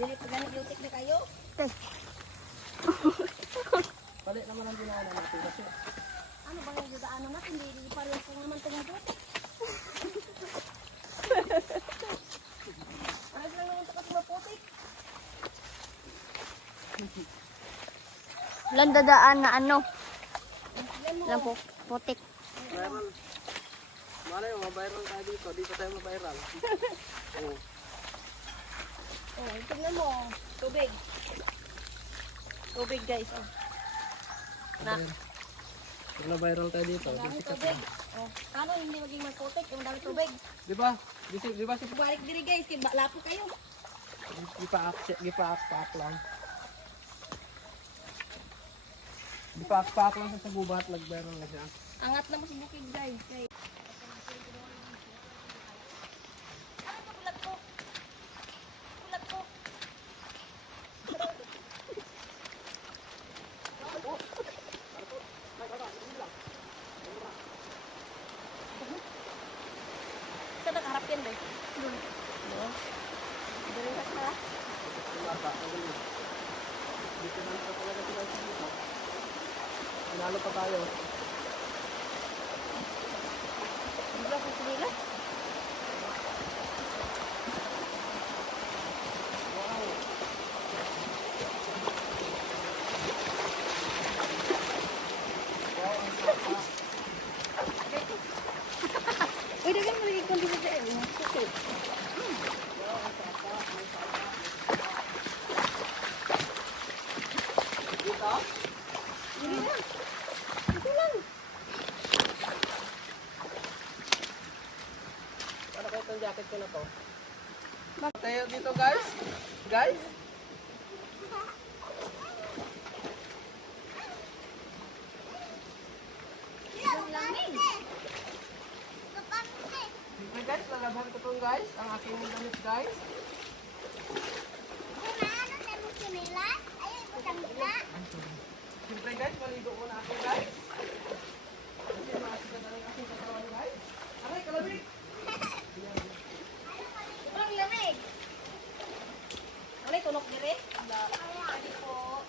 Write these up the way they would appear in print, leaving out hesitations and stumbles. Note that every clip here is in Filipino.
Dili pa ganit yutik na kayo. Palit naman ang dinaanan natin kasi. Ano bang yung daanan natin? Hindi pa rin kung naman itong yutik. Ayos lang naman ito kasi maputik. Landadaan na ano. Lang po, putik. Viral. Malay mo, mabiral tayo dito. Dito tayo mabiral. Oo. Oh, tingnan mo. Tubig. Tubig guys. Oh. Na. Pag na-viral tayo dito. Dami tubig. Oh, paano hindi maging maputik yung dami tubig? Di ba? Di ba si Balik diri guys, kaya lapo kayo. Gipaak lang. Gipaak lang sa gubat. Nag-viral na siya. Angat na mo si bukid guys. Ano to kulat ko? Kulat ko. Kita nakaharap yan ba? Doon. Doon ka sa Dito na ito talaga sila dito. Pinalo pa tayo. Hindi ako sila. Uy, dagan mo lagi kundi sa iyo. Suso. Dito? Hindi na. Ito lang. Ano kayo itong jacket ko na to? Tayo dito guys. Guys. Siyempre guys, lalaban ko itong guys. Ang aking damit guys. Siyempre guys, maligo muna ako guys. Kasi makasika na rin aking katawan guys. Aray, kalabig! Ang lamig. Ano tunok dire? Wala. Hindi po.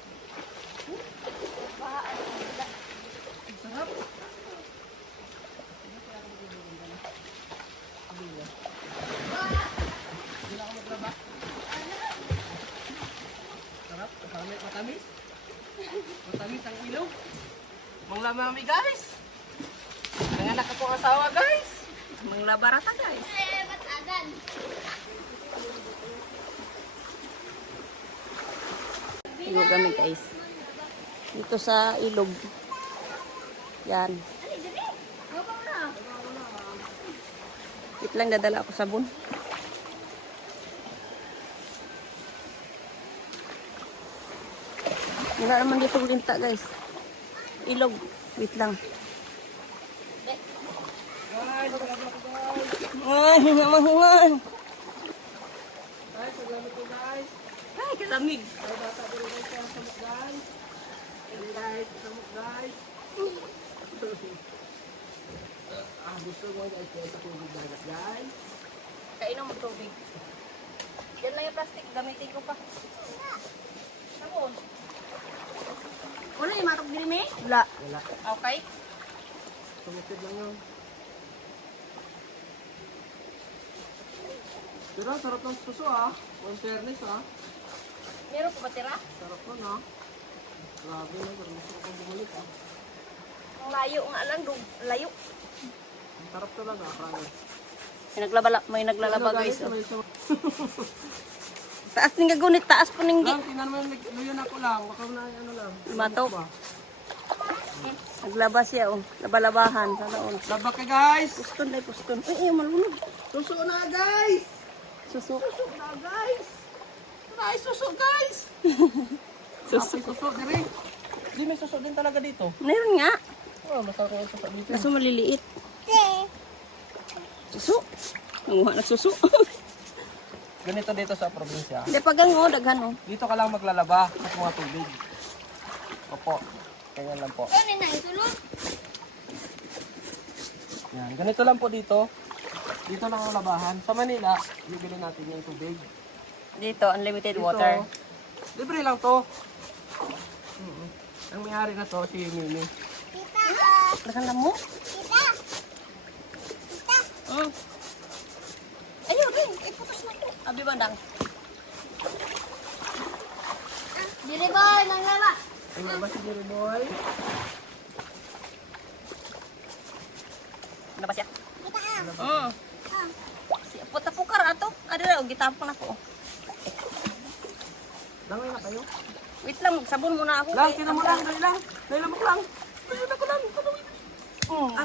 Bahaan. Ang sarap. Hindi na ako maglaba. Sarap, matamis. Matamis ang ilog. Manglamami guys. Nanganak akong asawa guys. Manglabarata guys. Ilog kami guys. Dito sa ilog. Yan. Wait lang, dadala ako sabon. Wala naman dito linta guys. Ilog. Wait lang. Guys, salamat ko guys. Ay, hinga-hinga. Guys, salamat ko guys. Ay, kalamig. Ay, bata dito guys, kaya samok guys. Ay, guys, samok guys. Gusto mo guys, kaya sa tubig dagat guys. Kainom mo tubig. Yan lang yung plastic. Gamitin ko pa. Sabon. Wala yung matok diri me? Wala. Wala. Okay. Tumitid lang yun. Pero ang sarap ng suso ah. One fairness ah. Meron pa ba tira? Sarap nun ah. Grabe na, pero gusto ko pang bumalik ah. Ang layo nga lang. Layo. Ang sarap talaga, promise. May naglalaba guys. Oh. May sarap. Taas ning gagunit, taas po ning Lang, tingnan mo yung luyon ako lang. Baka na ano lang. Lumatok. Ba? Naglaba siya oh. Labalabahan sa laon. Laba ka guys! Puston na puston. Ay, malunod. Suso na guys! Suso. Suso na guys! Ay, suso guys! Suso. Suso, dire. Di may suso din talaga dito. Meron nga. Oh, masarap yung suso dito. Kaso maliliit. Suso. Nanguha na suso. Ganito dito sa probinsya. Hindi pag ang daghan oh. Dito ka lang maglalaba sa mga tubig. Opo. Ganyan lang po. Ano na isulod? Yan. Ganito lang po dito. Dito lang ang labahan. Sa Manila, bibili natin yung tubig. Dito, unlimited Dito, water. libre lang to. Ang may-ari na to, si Mimi. Nakanda mo? Ayun, rin. Iputos na ko. Abi bandang. Dili boy, manglaba. Ay, ba si Jerry Boy? Ano ba siya? Puta pukar ato. Ada na, gitapon ako. Langay na kayo. Wait lang, magsabon muna ako. Lang, tinan mo lang, dali lang. Dali lang mo lang. Dali lang ko lang.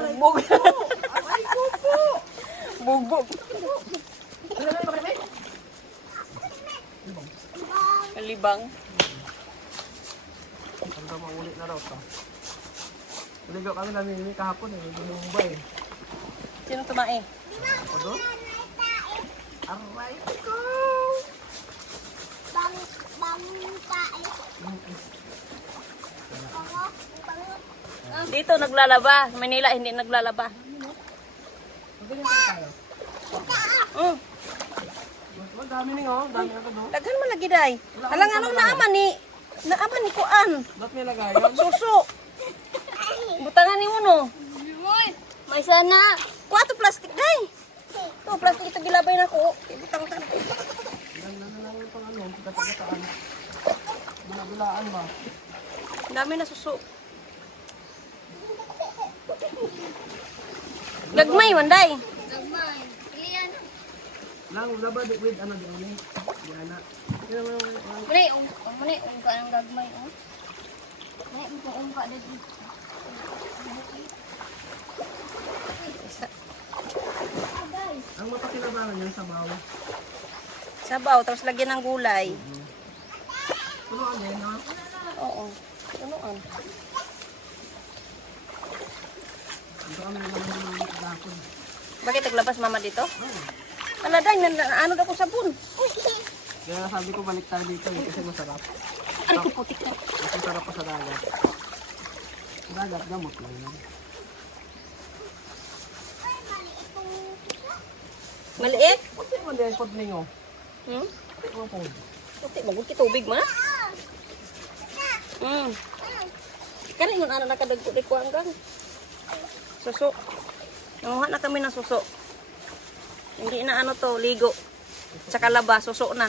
Bugbog. Aray ko po. Bugbog. Dali lang, dali lang. Kalibang. Ang damang ulit na raw to. Uligaw kami na Mimi kahapon eh. Bumumbay. Sino tumae? Ako doon? Aray ko. Dito naglalaba. Manila hindi naglalaba. Ganyan pa tayo. Mas dami ni nga. Dami ako doon. Daghan man lagi day. Halang anong naaman ni kuan. Ba't may lagayan? Suso. Butangan ni mo no. May sana. Kuha to plastic day. To plastic ito gilabay na ko. Butang tan. Ganda na lang yung pang ano. Pagkatagaan. Bulabulaan ba? Dami na suso. Gagmay man day. Gagmay. Iyan. Lang, laba with ano doon eh. Yana. Kaya mo yung Mune, ka ng gagmay, oh. Mune, ka dito. ang mapakinabangan yung sabaw. Sabaw tapos lagyan ng gulay. Turuan din, ha? Oo. Tunuan. Ito kami naman yung kahapon. Bakit naglabas mama dito? Aladay, ano daw ko sabon? Kaya sabi ko balik tayo dito eh, kasi masarap. Ay, ko putik na. Mas masarap pa sa dagat. Sa dagat, gamot lang yun. Maliit? Kunti mo din pod ninyo. Hmm? Ano pod? Putik, maguti tubig ma. Hmm. Kanin yung ano nakadagpo-dagpo hanggang. Suso. Nanguha na kami ng suso. Hindi na ano to, ligo. Tsaka laba, suso na.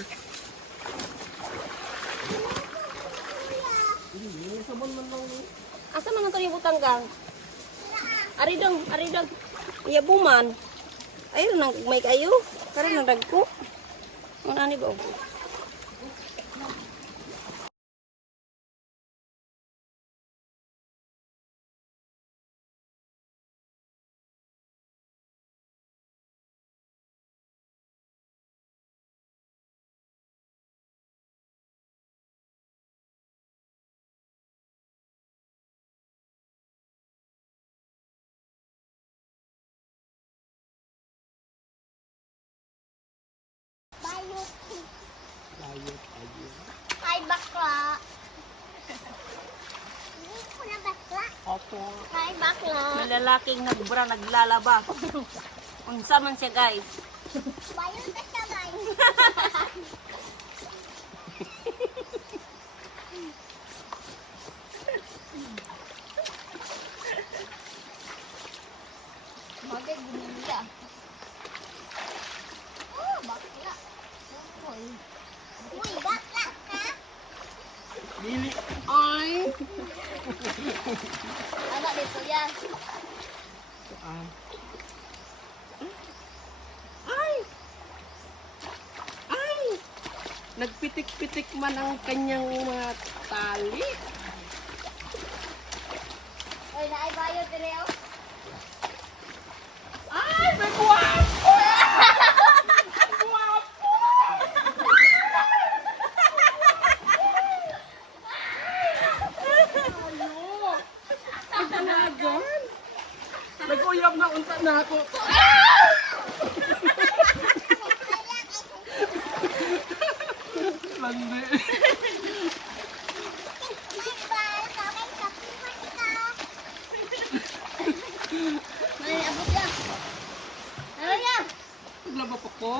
Sabon man lang. Asa man ito yung butanggang? Aridang, aridang. Iyabuman. Ayun, nang may kayo. Karin nang dagko. Ano ni ba? Ay, bakla. Hindi ko na bakla. Opo. Ay, bakla. May lalaking naglalaba. Unsa man siya guys. Bayo ka sabay. Magay gumilya. Oh, bakla. Uy, bakla ka? Dili. Ay. Anak dito yan. Ay. Ay. Nagpitik-pitik man ang kanyang mga tali. Uy, naay bayo dire oh. Ay, may guwapo! Nag-uyab na unta na ako. Landi. May abot yan. Ano yan? Naglaba pa ko.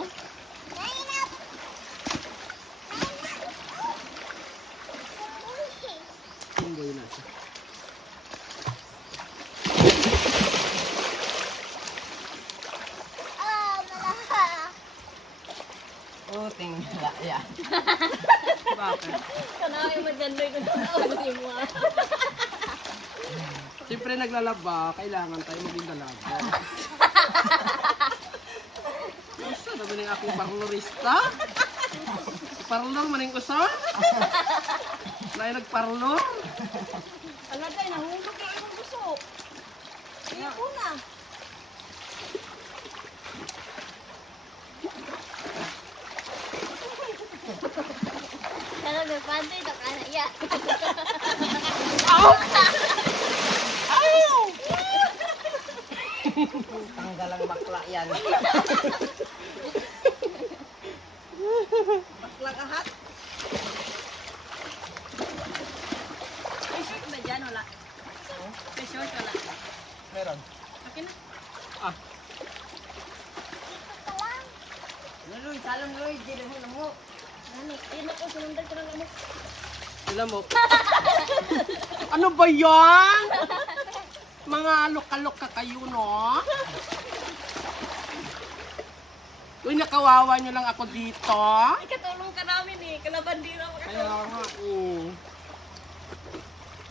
puting laya. Bakit? Kanawin mo dyan, Loy. Kung ano mo ah. Siyempre naglalaba, kailangan tayo maging dalaga. Gusto na ba ng akong parlorista? Parlor maning usor? Lain nagparlor? Alagay, nahulog na yung gusto. Kaya ko na. Kalau berpantai tak kena ya. Tanggalang bakla yan. Bakla kahat. May short ba dyan? Wala. May short wala. Meron. Akin na. Luloy, salam luloy. Di na mo. Ano, yun ako, sinundan ko ng amok. Alam mo? Ano ba yan? Mga alok-alok ka kayo, no? Uy, nakawawa nyo lang ako dito. Ay, katulong ka namin eh. Kalabandira mo Kaya nga,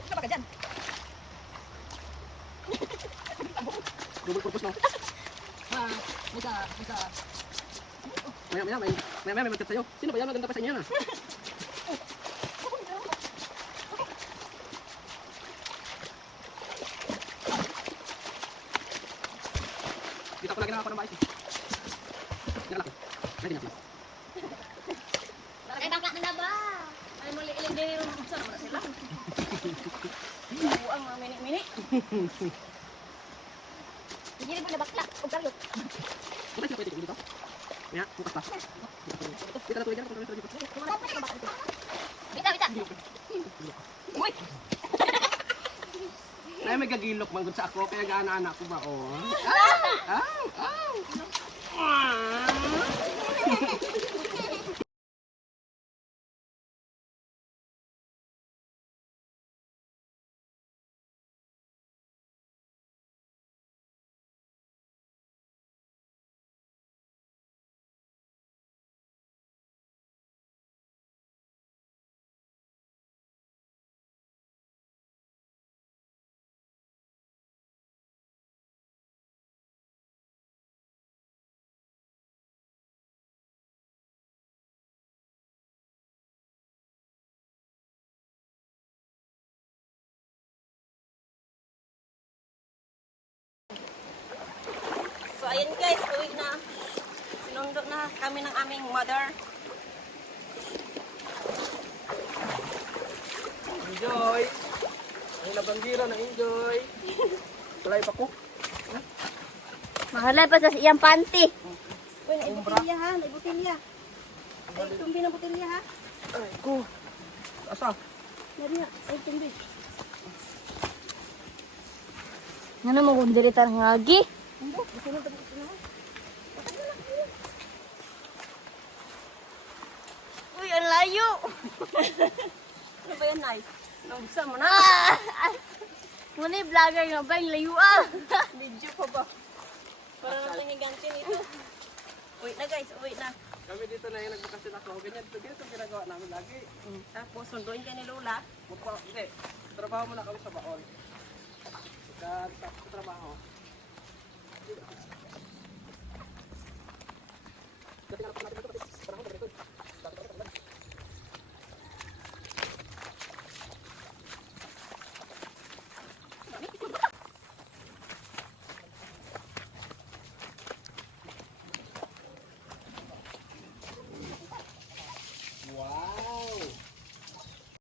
Ito ba ka dyan? double purpose, no? Bisa. Maya, may magkat sa'yo. Sino ba yan? Maganda pa sa inyo, na? Kita ko lagi nakapang bais, eh. Nakalaki. Ready na, please. Ay bakla na ba? Ay, muli ilang din yung saan na sila. Buang mga mini-mini. Jadi pun dah bakla. Oh karyo. Bakit sila pwede dito? Kaya, bukas pa. Kita na tuloy dyan. Bisa. Ay, may gagilok man gud sa ako, kaya gaana-ana ko ba, oh. Ow! So, ayan guys, uwi na. Sinundo na kami ng aming mother. Enjoy! Ang labandira na enjoy! Kulay pa ko. Mahalay pa sa iyang panty. Uy, naibutilya ha, naibutilya. Ay, tumbi na butilya ha. Ay, ko. Asa? Dari na, ay tumbi. Ngano mo kung diri tarang lagi? Umbo, gusto na tapos na. Uy, ang layo! Ano ba yan, Nay? Nabuksan mo na. Muna yung vlogger nga ba yung layo ah. Video pa ba? Para naman yung ganti nito. Uwi na guys, uwi na. Kami dito na yung nagbukas din ako. Ganyan, ganito ginagawa namin lagi. Tapos sunduin ka ni Lola. Hindi, trabaho muna kami sa baon. Sa trabaho. Dati nga natin ito.